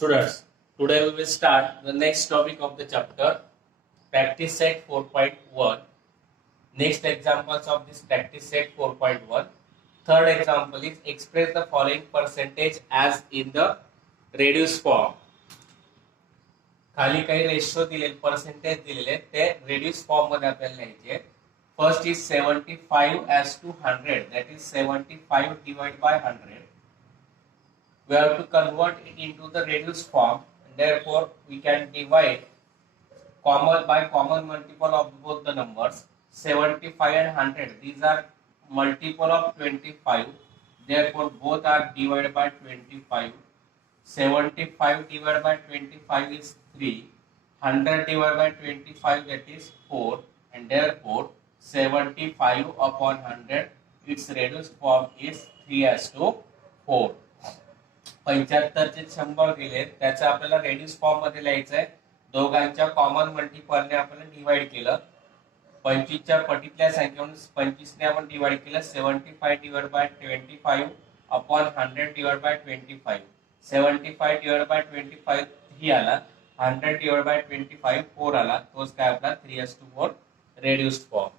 Students, today we will start the next topic of the chapter, practice set 4.1. Next examples of this practice set 4.1. Third example is express the following percentage as in the reduced form. खाली काही ratio दिले percentage दिलेले ते reduced form मध्ये आपल्याला लिहायचे. First is 75:100, that is 75 divided by 100. We have to convert it into the reduced form, and therefore we can divide common multiple of both the numbers. 75 and 100, these are multiple of 25, therefore both are divided by 25. 75 divided by 25 is 3, 100 divided by 25, that is 4, and therefore 75 upon 100, its reduced form is 3:4. 75 चे 100 दिले, त्याचा आपल्याला reduce form मध्ये लिहायचं आहे. दोघांच्या common मल्टिपलने आपण divide केलं. 25 च्या पटीतल्या संख्येवरून 25 ने आपण डिवाइड केलं. 75 divide by 25 upon 100 divide by 25. 75 divide by 25 3 आला, 100 डिवाइड बाय 25 4 आला. तोच काय आपला 3:4 रेड्यूस्ड फॉर्म.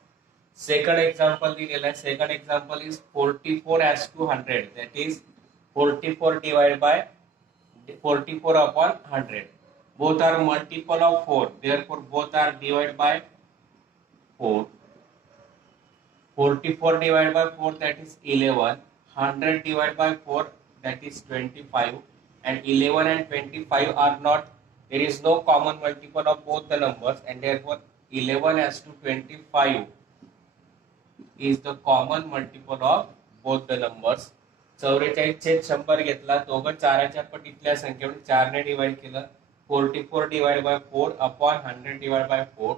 सेकंड एग्जांपल दिलेला आहे. Second example is 44:100, that is 44 divided by 44 upon 100. Both are multiple of 4, therefore both are divided by 4. 44 divided by 4, that is 11. 100 divided by 4, that is 25. And 11 and 25 are not, there is no common multiple of both the numbers, and therefore 11:25 is the common multiple of both the numbers. 44/100 घेतला, दोघं चाराच्या पटीतल्या संख्येवरून 4 ने divide केलं. 44 divide by 4 upon 100 divide by 4.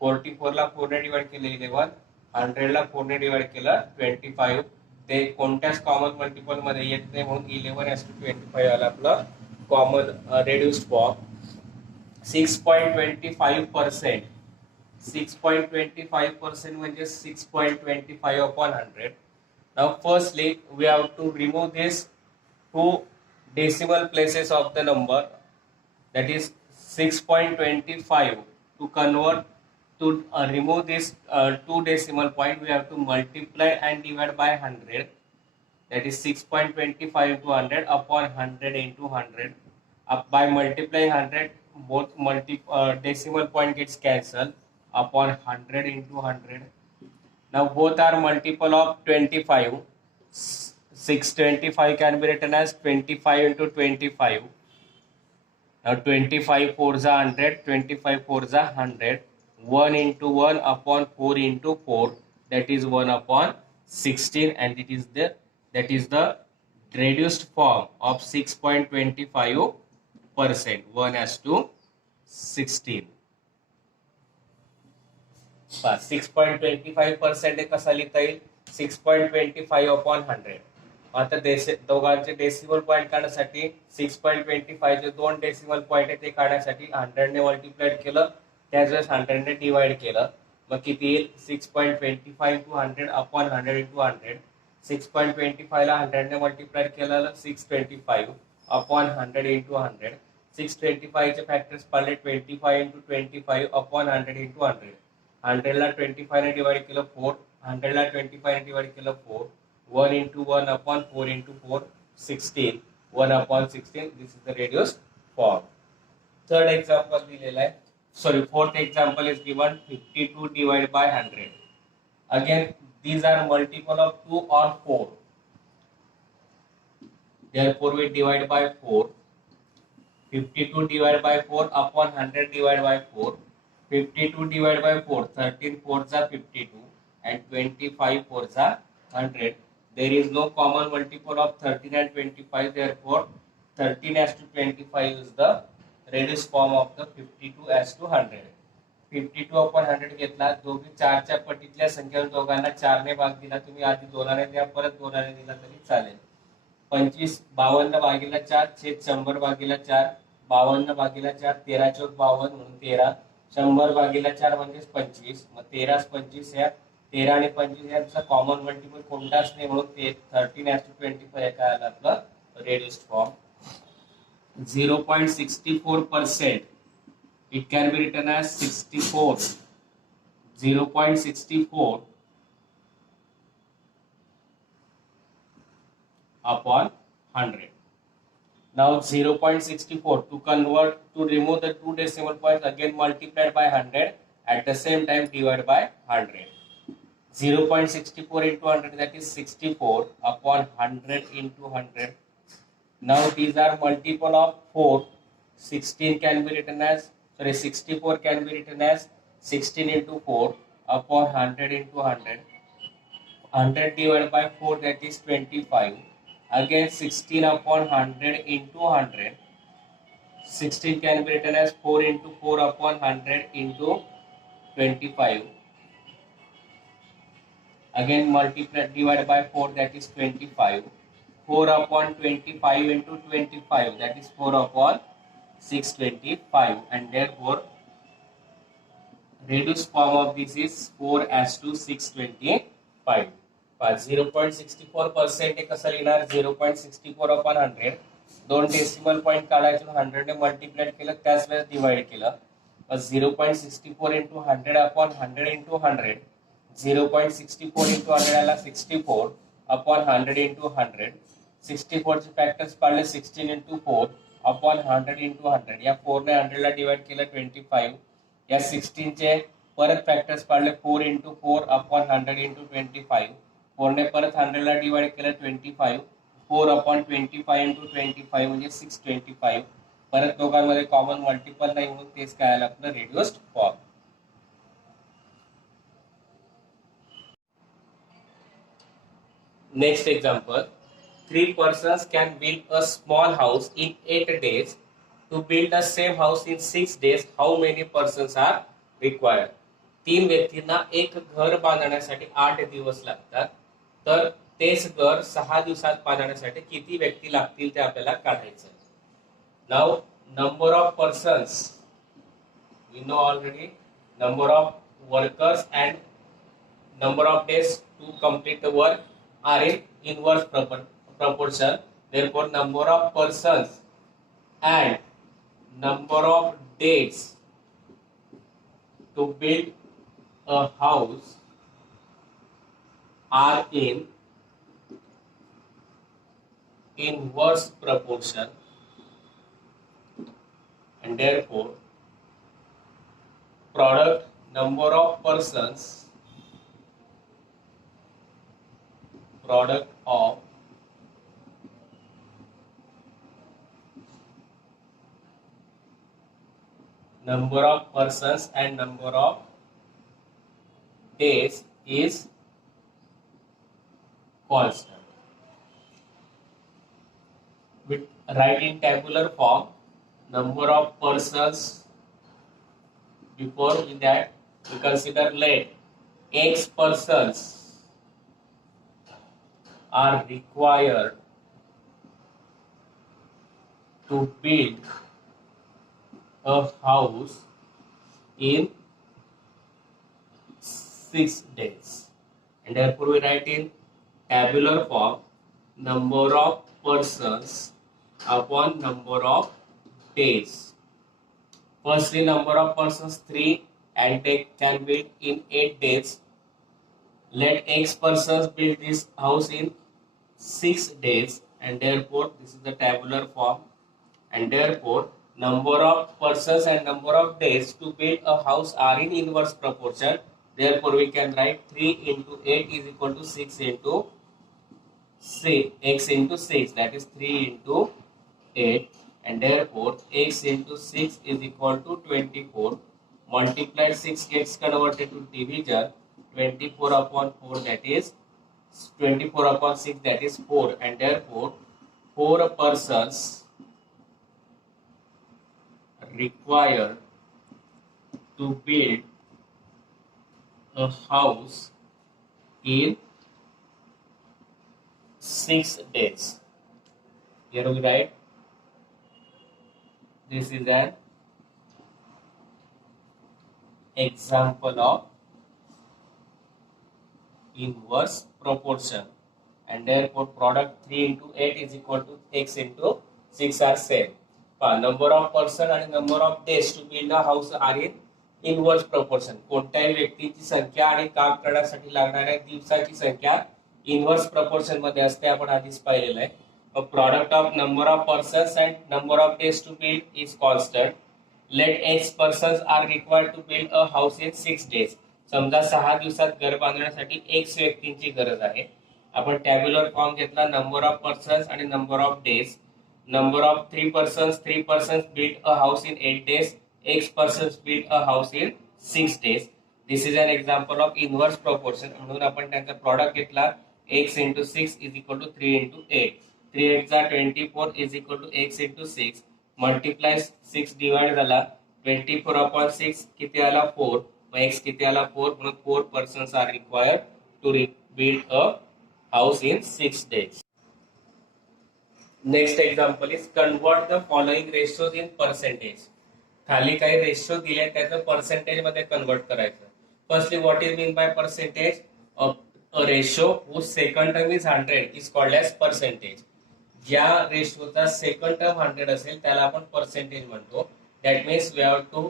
44 ला 4 ने divide केलं 11, 100 ला 4 ने divide केलं 25. ते कोणत्याच कॉमन मल्टिपल मध्ये येत नाही, म्हणून 11:25 आला आपला कॉमन रेड्यूस्ड फॉर्म. 6.25%. 6.25% म्हणजे 6.25 upon 100. Now firstly we have to remove this two decimal places of the number, that is 6.25. To convert, to remove this two decimal point, we have to multiply and divide by 100, that is 6.25 into 100 upon 100 into 100. By multiplying 100, both decimal point gets cancelled upon 100 into 100. Now both are multiple of 25. 625 can be written as 25 into 25. Now 25 4s are 100, 25 4s are 100. 1 into 1 upon 4 into 4, that is 1 upon 16, and that is the reduced form of 6.25%. 1:16. 6.25% कसा लिहिता येईल? 6.25 upon 100. आता दोघांचे decimal point काढण्यासाठी 6.25 चे दोन decimal point आहे ते काढण्यासाठी 100 ने मल्टिप्लाइड केलं, त्याच वेळेस 100 ने डिवाइड केलं. मग किती येईल? 6.25 into 100 upon 100 into 100. 6.25 ला 100 ने मल्टिप्लाइड केलं 625 upon 100 into 100. 625 चे फॅक्टर्स पडले 25 into 25 upon 100 into 100. 100 ला 25 ने डिवाइड केलं 4, 100 ला 25 ने डिवाइड केलं 4. 1 into 1 upon 4 into 4, 16. 1 upon 16, this is the reduced form. Third example दिलेला आहे. Sorry, fourth example is given 52 divided by 100. Again, these are multiple of 2 or 4. Therefore, we divide by 4. 52 divided by 4 upon 100 divided by 4. 52 divided by 4, 13 4s are 52, and 25 4s are 100. There is no common multiple of 13 and 25, therefore 13:25 is the reduced form of the 52:100. 52 upon 100 घेतला, दोघी 4 च्या पटीतल्या संख्येवर दोघांना 4 ने भाग दिला. तुम्ही आधी 2 ने द्या, परत 2 ने दिला तरी चालेल. 25 52 भागिले 4 छेद 100 भागिले 4. 52 भागिले 4 13 चौक 52 म्हणून 13. 100 भागिले 4 म्हणजे 25. मग 13 25 या 13 आणि 25 यांचा कॉमन मल्टिपल कोणताच नाही, म्हणून ते 13:25 काय आला आपला reduced form. 0.64%. It can be written as 64. 0.64 upon 100. Now 0.64 to remove the two decimal points, again multiplied by 100, at the same time divide by 100. 0.64 into 100, that is 64 upon 100 into 100. Now these are multiple of 4. 16 can be written as, 64 can be written as 16 into 4 upon 100 into 100. 100 divided by 4, that is 25. Again 16 upon 100 into 100. 16 can be written as 4 into 4 upon 100 into 25. Again multiply divided by 4, that is 25. 4 upon 25 into 25, that is 4 upon 625, and therefore reduced form of this is 4 as to 625. 0.64% हे कसं लिहिणार, 0.64 upon 100. दोन decimal point काढायचे, 100 ने multiplied केलं, त्याच वेळेस divide केलं. 0.64 into 100 upon 100 into 100. 0.64 into 100 आला 64 upon 100 into 100. 64 चे फॅक्टर्स काढले, 16 into 4 upon 100 into 100. या 4 ने 100 ला डिवाइड केलं 25. या 16 चे परत फॅक्टर्स काढले, 4 into 4 upon 100 into 25. 4 ने परत 100 ला डिवाइड केलं 25. 4 upon 25 into 25 म्हणजे 625. परत दोघांमध्ये कॉमन मल्टिपल नाही म्हणून तेच काय आलं आपलं reduced form. Next example, 3 persons can build a small house in 8 days. To build the same house in 6 days, how many persons are required? 3 व्यक्तींना एक घर बांधण्यासाठी 8 दिवस लागतात. तर तेच घर 6 दिवसात बांधण्यासाठी किती व्यक्ती लागतील ते आपल्याला काढायचं. Now number of persons, we know already, number of workers and number of days to complete the work are in inverse proportion. Therefore number of persons and number of days to build a house are in inverse proportion, and therefore product number of persons, product of number of persons and number of days is constant. We write in tabular form number of persons. Before that we consider let X persons are required to build a house in 6 days, and therefore we write in tabular form number of persons upon number of days. Firstly, number of persons 3 and they can build in 8 days. Let X persons build this house in 6 days, and therefore this is the tabular form, and therefore number of persons and number of days to build a house are in inverse proportion. Therefore we can write 3 into 8 is equal to 6 into 6, x into 6, that is 3 into 8, and therefore x into 6 is equal to 24. Multiplied 6 gets converted to division. 24 upon 4, that is 24 upon 6, that is 4, and therefore 4 persons required to build a house in 6 days. Here we write this is an example of inverse proportion, and therefore product 3 into 8 is equal to x into 6 are same. Number of person आणि number of days to build a house are in inverse proportion. कोणत्याही व्यक्तीची संख्या आणि काम करण्यासाठी लागणाऱ्या दिवसाची संख्या इनवर्स प्रपोर्शन मध्ये असते. आपण आधीच पाहिलेलं आहे. A product of number of persons and number of days to build is constant. Let X persons are required to build a house in 6 days. समजा 6 दिवसात घर बांधण्यासाठी X व्यक्तींची गरज आहे. आपण टॅब्युलर फॉर्म घेतला, नंबर ऑफ पर्सन्स आणि number of days. Number of 3 persons build a house in 8 days. X persons build a house in 6 days. This is an example of inverse proportion. म्हणून आपण त्यांचा product घेतला, x into 6 is equal to 3 into 8. 3 8 are 24 is equal to x into 6. Multiply 6 divide झाला 24 upon 6 किती आला 4. मग x किती आला 4. म्हणून 4 persons are required to build a house in 6 days. Next example is convert the following ratios in percentage. खाली काही ratio दिले त्याचं पर्सेंटेज मध्ये कन्वर्ट करायचं. Firstly what is mean by percentage? A ratio whose second term is 100 is called as percentage. ज्या रेशोचा second term 100 असेल त्याला आपण पर्सेंटेज म्हणतो. That means we have to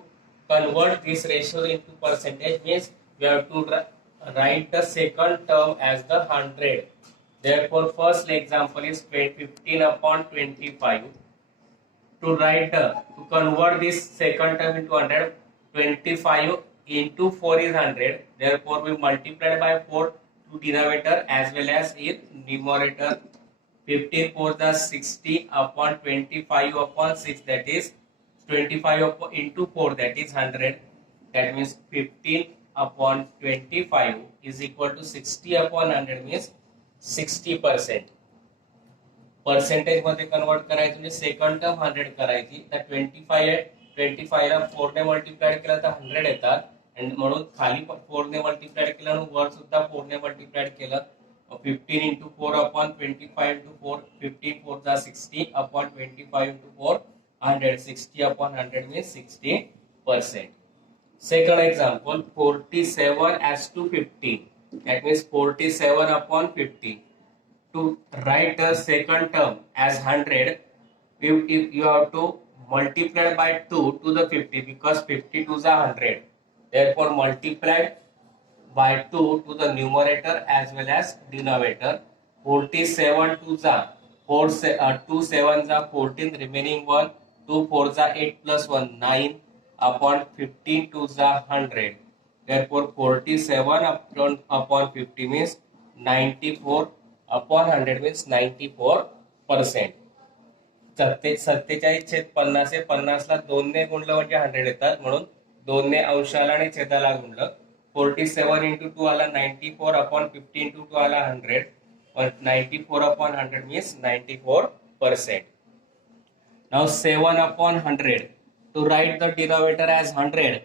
convert this ratio into percentage. Means we have to write the second term as the 100. Therefore first example is 15 upon 25. To convert this second term into 100, 25 into 4 is 100. Therefore we multiply by 4 to denominator as well as in numerator. 15 4 the 60 upon 25 upon 6, that is 25 into 4, that is 100. That means 15 upon 25 is equal to 60 upon 100 means 60%. Percentage मध्ये convert करायचं म्हणजे second term 100 करायची. तर 25 ला 4 ने multiply केलं तर 100 येतात. आणि म्हणून खाली 4 ने मल्टिप्लाय केलं आणि वर सुद्धा 4 ने मल्टिप्लाय केलं. 15 into 4 upon 25 into 4, 15 4 the 60 upon 25 into 4, 100. 60 upon 100 means 60%. Second example, 47 as to 15. That means 47 upon 50. To write the second term as 100, you have to multiply by 2 to the 50 because 52 is 100. Therefore multiply by 2 to the numerator as well as denominator. 47 to the 2 7 are 14, remaining 1, 2 4 are 8 plus 1 9 upon 15 to the 100. Therefore 47 upon 50 means 94 upon 100 means 94%. 47 छेद 50 आहे. 50 ला 2 ने गुणलं म्हणजे 100 येतात. म्हणून 2 ने अंशाला आणि छेदाला गुणलं. 47 into 2 आला 94 upon 50 into 2 आला 100. 94 upon 100 means 94%. Now 7 upon 100. To write the denominator as 100,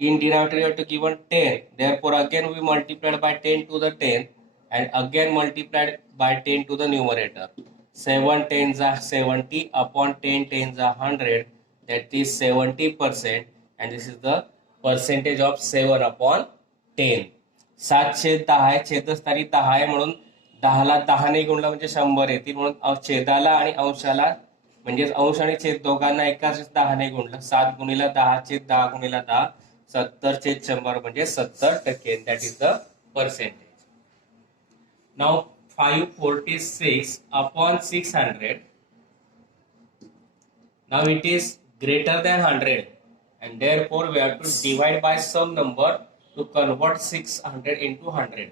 in denominator you have to given 10. Therefore again we multiplied by 10 to the 10 and again multiplied by 10 to the numerator. 7 tens are 70 upon 10 tens are 100. That is 70%, and this is the percentage of 7 upon 10. 7 छेद 10 आहे. छेदस्थानी 10 आहे म्हणून 10 ला 10 ने गुणलं म्हणजे 100 येतील. म्हणून छेदाला आणि अंशाला म्हणजे अंश आणि छेद दोघांना एकाच 10 ने गुणलं. 7 गुणिला 10 छेद 10 गुणिला 10, 70 छेद 100 म्हणजे 70%. That is the percentage. Now 546 upon 600. Now it is greater than 100 and therefore we have to divide by some number to convert 600 into 100.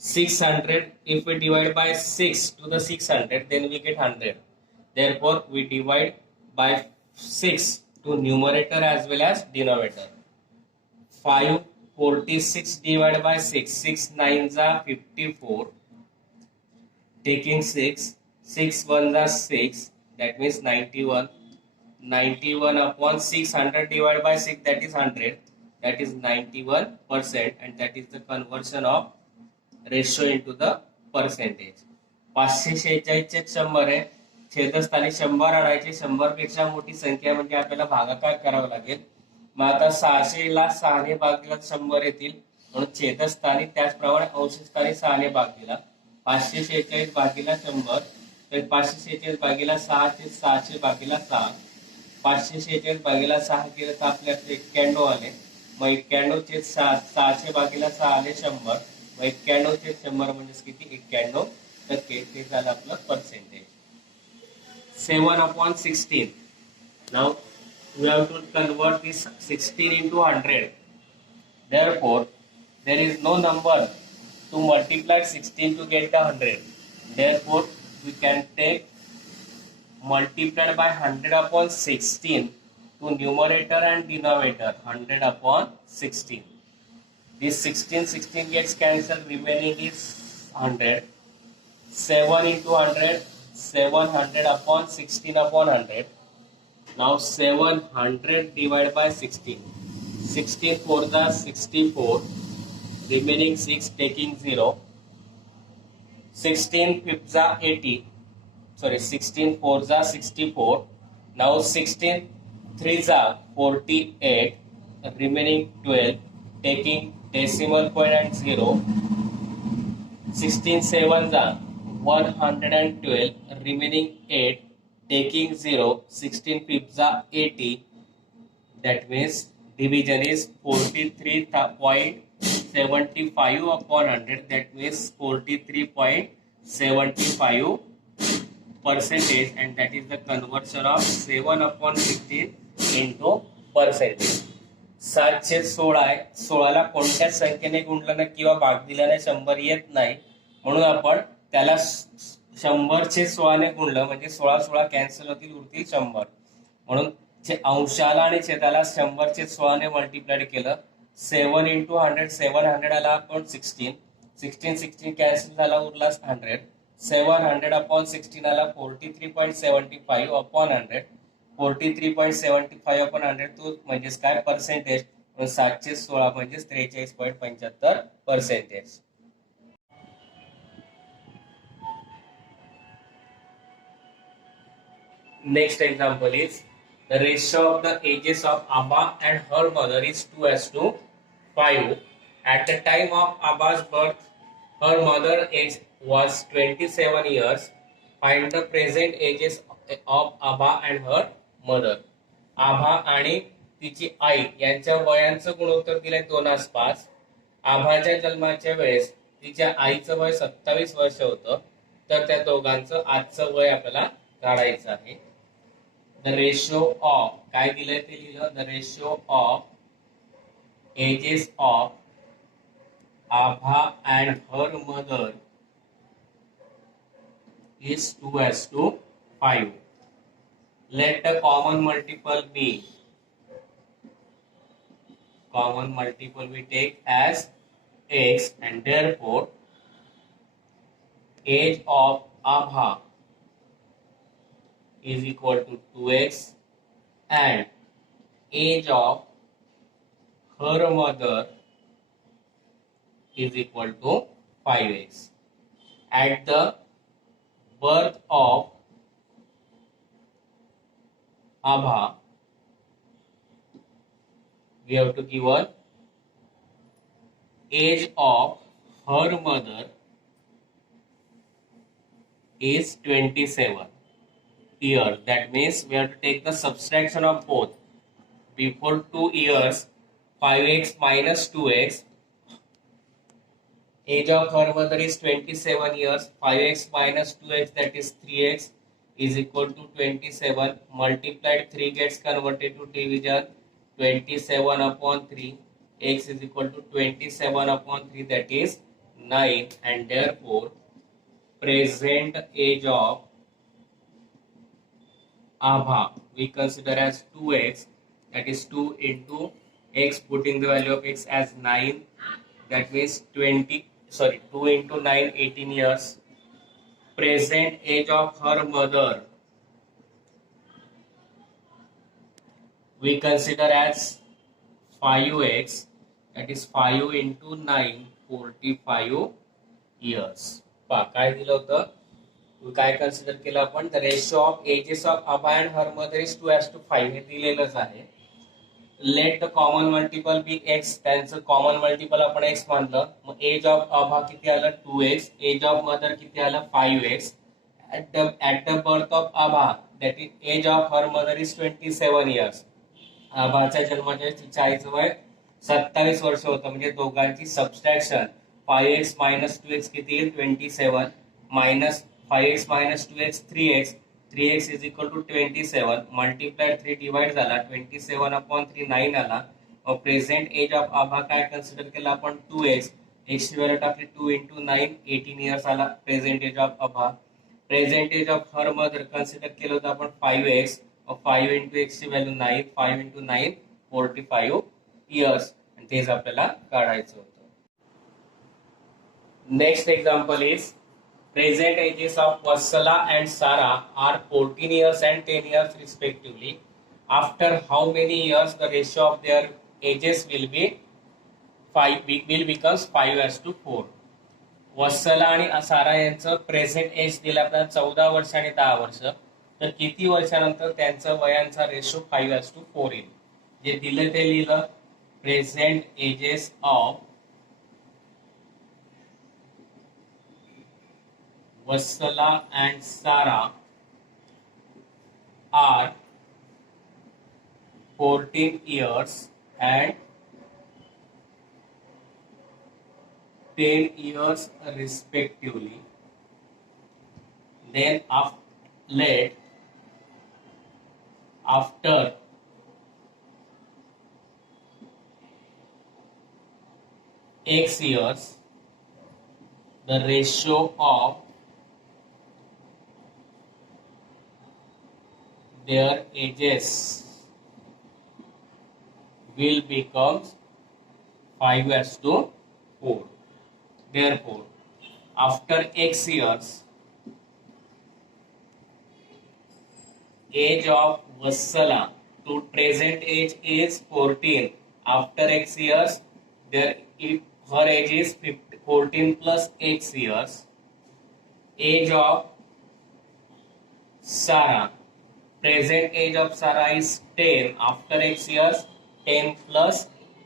600, if we divide by 6 to the 600 then we get 100. Therefore we divide by 6 to numerator as well as denominator. 546 divided by 6, 6 9s are 54. Taking 6, 6 1s are 6, that means 91. 91 upon 600 divided by 6, that is 100. That is 91%, and that is the conversion of ratio into the percentage. 546 चे 100 आहे. छेदस्थानी 100 आणायचे. 100 पेक्षा मोठी संख्या म्हणजे आपल्याला भागाकार करावा लागेल. मग आता 600 ला 6 ने भाग दिला 100 येतील. म्हणून छेदस्थानी त्याचप्रमाणे अंशस्थानी 6 ने भाग दिला. 546 भागिला 100 तर 546 भागीला 6 चे 600 भागीला 6, 546 भागीला 6 केलं तर आपल्याकडे 91 आले. मग 91 चे 600 भागीला 6 आले 100. मग 91 चे 100 म्हणजे किती? 91%. ते झालं आपलं percentage. 7/16. Now we have to convert this 16 into 100. Therefore, there is no number to multiply 16 to get 100. Therefore, we can take multiplied by 100/16 to numerator and denominator. 100/16. This 16 gets cancelled. Remaining is 100. 7 into 100. 700/16/100. Now 700 divided by 16. 16 4 the 64. Remaining 6 taking 0. 16 5 the 80. Sorry, 16 4 the 64. Now 16 3 the 48. Remaining 12 taking decimal point and 0. 16 7 the 112. Remaining 8 taking 0. 16 5 the 80. That means division is 43.75/100. That means 43.75%, and that is the conversion of 7/16 into percentage. 716 आहे. 16ला कोणत्याच संख्येने गुणल्याने किंवा भाग दिल्याने 100 येत नाही, म्हणून आपण त्याला 100/16ने गुणलं म्हणजे 16 कॅन्सल होतील, उरतील 100. म्हणून अंशाला आणि छेदाला 100/16ने मल्टिप्लाइड केलं. 7 into 100. 700 आला आपण 16. 16 कॅन्सल झाला, उरला 100. 700/16 आला 43.75/100. 43.75/100 तो म्हणजेच काय? पर्सेंटेज. 716 म्हणजे 43.75%. Next example is the ratio of the ages of Abba and her mother is 2:5. At the time of Abba's birth, her mother age was 27 years. Find the present ages of Abba and her mother. आभा आणि तिची आई यांच्या वयांचं गुणोत्तर दिलंय 2:5. आभाच्या जन्माच्या वेळेस तिच्या आईचं वय 27 वर्ष होतं. तर त्या दोघांचं आजचं वय आपल्याला काढायचं आहे. The ratio of काय दिलंय ते लिहिलं. The ratio of ages of Abha and her mother is 2:5. Let the common multiple be. Common multiple we take as x, and therefore age of Abha is equal to 2x and age of her mother is equal to 5x. At the birth of Abha, we have to give an age of her mother is 27 years. That means we have to take the subtraction of both. Before 2 years, 5x minus 2x. Age of her mother is 27 years. 5x minus 2x, that is 3x, is equal to 27. Multiplied 3 gets converted to division. 27/3. X is equal to 27/3, that is 9. And therefore, present age of Abha we consider as 2x. That is 2 into x, putting the value of x as 9. That means 2 into 9, 18 years. Present age of her mother we consider as 5x. That is 5 into 9, 45 years. काय दिलं होतं? काय consider केलं आपण? The ratio of ages of Aba and her mother is 2:5. हे दिलेलंच आहे. Let the common multiple be x. त्यांचं कॉमन मल्टिपल आपण एक्स मानलं. मग एज ऑफ अबा किती आलं? 2x. एज ऑफ मदर किती आलं? 5x. at the birth of Abha, that is age of her mother is 27 years. आभाच्या जन्माच्या तिच्या आईचं वय 27 वर्ष होतं. म्हणजे दोघांची सबस्ट्रॅक्शन 5x मायनस 2x किती येईल 27 minus 5x minus 2x 3x 3x is equal to 27 multiplied 3 divide झाला 27 अपॉन 3 9 आला. प्रेझेंट एज ऑफ आभा काय कन्सिडर केला आपण 2x x ची व्हॅल्यू टाकली 2 into 9 18 इयर्स आला present age of Abha. Present age of her mother consider केलं होतं आपण 5x 5 into x ची व्हॅल्यू 9 5 into 9 45 इयर्स आणि तेच आपल्याला काढायचं होतं. Next example is present ages of Vatsala and Sara are 14 years and 10 years respectively. After how many years the ratio of their ages will be 5 will becomes 5:4. वत्सला आणि सारा यांचं present as दिलं आपल्याला 14 वर्ष आणि 10 वर्ष. तर किती वर्षानंतर त्यांचं वयांचा रेशो 5:4 येईल. जे दिलं ते लिहिलं. Present ages of Vatsala and Sara are 14 years and 10 years respectively. Then after X years, the ratio of their ages will become 5:4. Therefore, after X years, age of Vatsala to present age is 14. After X years, her age is 14 plus X years. Age of Sara. Present age of Sara is 10. After X years, 10 plus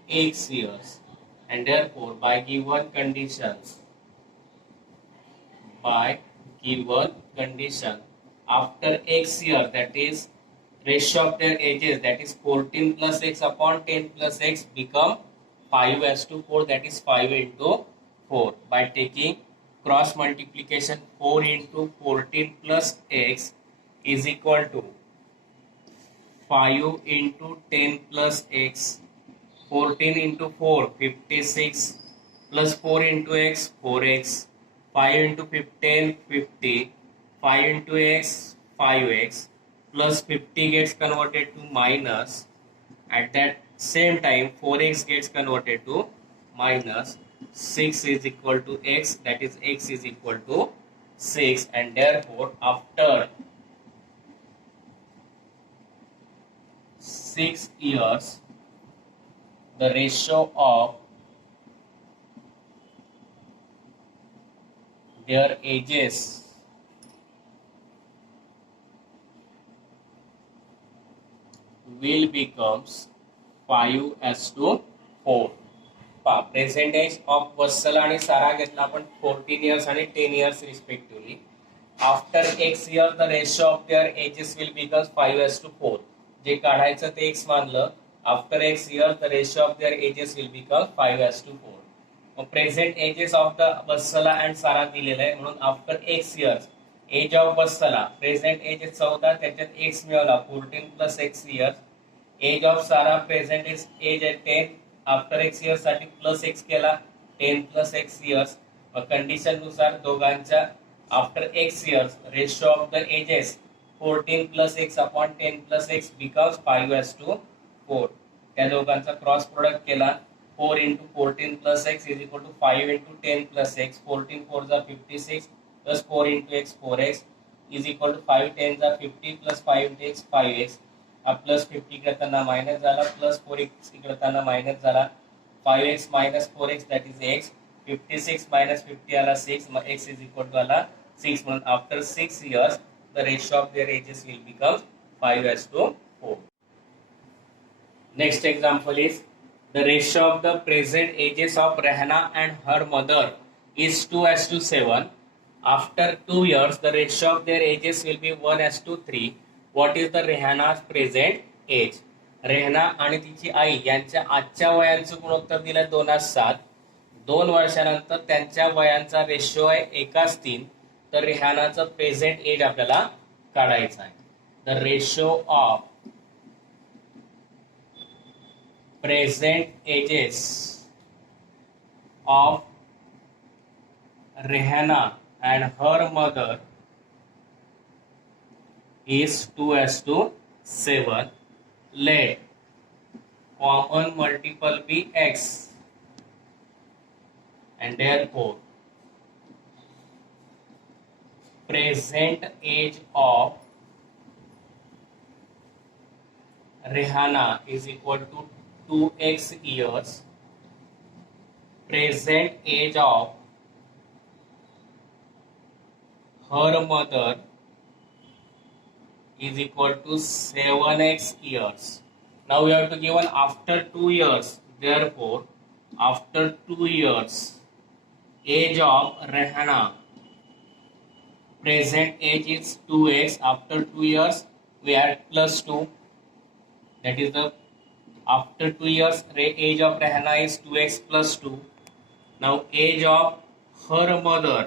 X years. And therefore, by given conditions, after X year, that is ratio of their ages, that is 14 plus X upon 10 plus X become 5:4, that is 5 into 4. By taking cross multiplication, 4 into 14 plus X is equal to 5 into 10 plus X, 14 into 4, 56, plus 4 into X, 4X, 5 into 15, 50, 5 into X, 5X, plus 50 gets converted to minus. At that same time, 4X gets converted to minus. 6 is equal to X, that is X is equal to 6, and therefore after 6 years, the ratio of their ages will becomes 5:4. Present age of Vatsala आणि सारा घेतला आपण 14 years आणि 10 years respectively. After X year, the ratio of their ages will become 5:4. जे काढायचं ते X मानलं. After X years, the ratio of their ages will become 5:4. Present ages of the Vatsala and Sara दिलेलं आहे म्हणून after X years, age of Vatsala present age 14, त्याच्यात X मिळवला 14 plus X years. Age of Sara present age आहे 10. After X years साठी plus X केला 10 plus X years. Condition नुसार दोघांच्या after X years ratio of the ages 14 plus X upon 10 plus X becomes 5:4. त्या दोघांचा cross product केला 4 into 14 plus X is equal to 5 into 10 plus X. 14 4s are 56 plus 4 into X 4X is equal to 5 10s are 50 plus 5 into X 5X. Plus 50 करताना minus झाला plus 4X करताना minus झाला 5X minus 4X that is X. 56 minus 50 आला 6 मग X is equal to आला 6 म्हणून after 6 years the ratio of their ages will become 5:4. Next example is the ratio of the present ages of Rehna and her mother is 2:7. After 2 years, the ratio of their ages will be 1:3. What is the Rehana's present age? रेहना आणि तिची आई यांच्या आजच्या वयांचं गुणोत्तर दिलं 2:7. 2 वर्षानंतर त्यांच्या वयांचा ratio आहे 1:3. तर रेहानाचं प्रेझेंट एज आपल्याला काढायचं आहे. The ratio of present ages of Rehana and her mother is 2:7. Let common multiple be x, and therefore present age of Rehana is equal to 2x years. Present age of her mother is equal to 7x years. Now we have to given after 2 years. Therefore, after 2 years, age of Rehana, present age is 2x. After 2 years, we add +2. That is the after 2 years, age of Rehana is 2x + 2. Now age of her mother.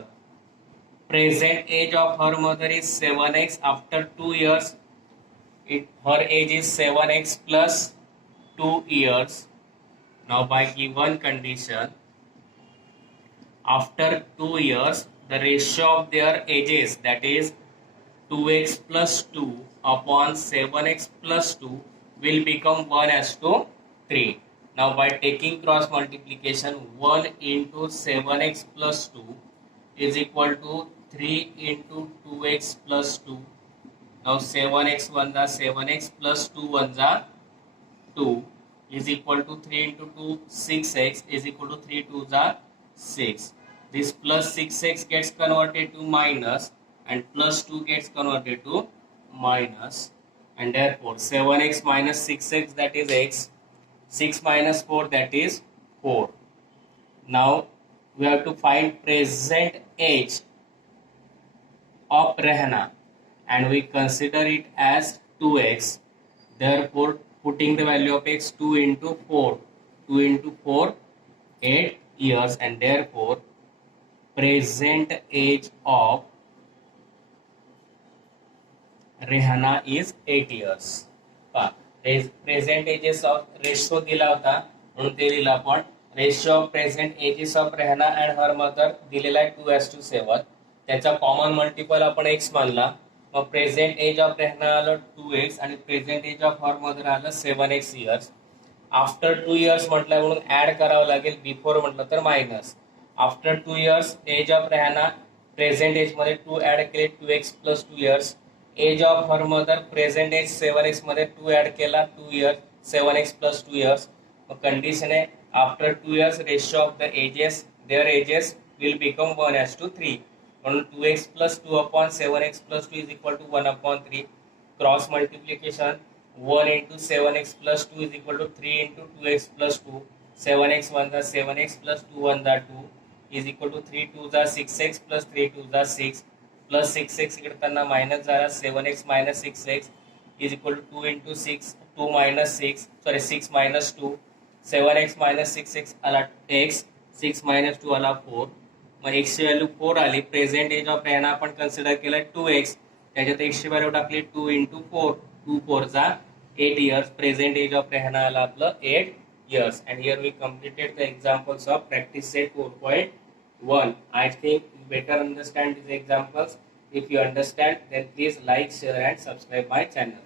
Present age of her mother is 7x. After 2 years, her age is 7x plus 2 years. Now by given condition, after 2 years, the ratio of their ages, that is 2x plus 2 upon 7x plus 2, will become 1:3. Now by taking cross multiplication, 1 into 7x plus 2 is equal to 3 into 2x plus 2. Now 7x 1 is 7x plus 2 1 is 2 is equal to 3 into 2 6x is equal to 3 2 is 6. This plus 6x gets converted to minus and plus 2 gets converted to minus, and therefore 7x minus 6x, that is x. 6 minus 4, that is 4. Now we have to find present age of Rehana and we consider it as 2x. Therefore, putting the value of x, 2 into 4, 2 into 4, 8 years, and therefore present age of Rehana is 8 years. Present ages of ratio दिला होता म्हणून ते दिला आपण. Ratio of present ages of Rehna and her mother दिलेला आहे 2:7. त्याचा common multiple आपण x मानला. मग प्रेझेंट एज ऑफ रेहना आलं 2x आणि present age of her mother आलं 7x इयर्स. आफ्टर 2 इयर्स म्हटलं म्हणून ऍड करावं लागेल, बिफोर म्हटलं तर minus. After 2 years age of Rehna present age मध्ये 2 ऍड केले 2x plus 2 years. Age of her mother present age 7x मध्ये 2 ऍड केला 2 इयर्स 7x प्लस 2 इयर्स. मग कंडिशन आहे after 2 years ratio of the ages their ages will become 1:3. म्हणून 2x plus 2 upon 7x plus 2 is equal to 1/3. Cross multiplication 1 into 7x plus 2 is equal to 3 into 2x plus 2. 7x 1 is 7x plus 2 1 is 2 is equal to 3 2 is 6x plus 3 2 is 6 plus 6x इकडे त्यांना minus झाला 7x minus 6x is equal to 2 into 6 2 minus 6 sorry 6 minus 2 7x minus 6x आला x 6 minus 2 आला 4. मग x ची value 4 आली. Present age of रेहना आपण consider केलं 2x, त्याच्यात x ची व्हॅल्यू टाकली 2 into 4 2 4 is 8 years. Present age of Rehana आला आपलं 8 years. And here we completed the examples of practice set 4.1. I think you better understand these examples. If you understand, then please like, share and subscribe my channel.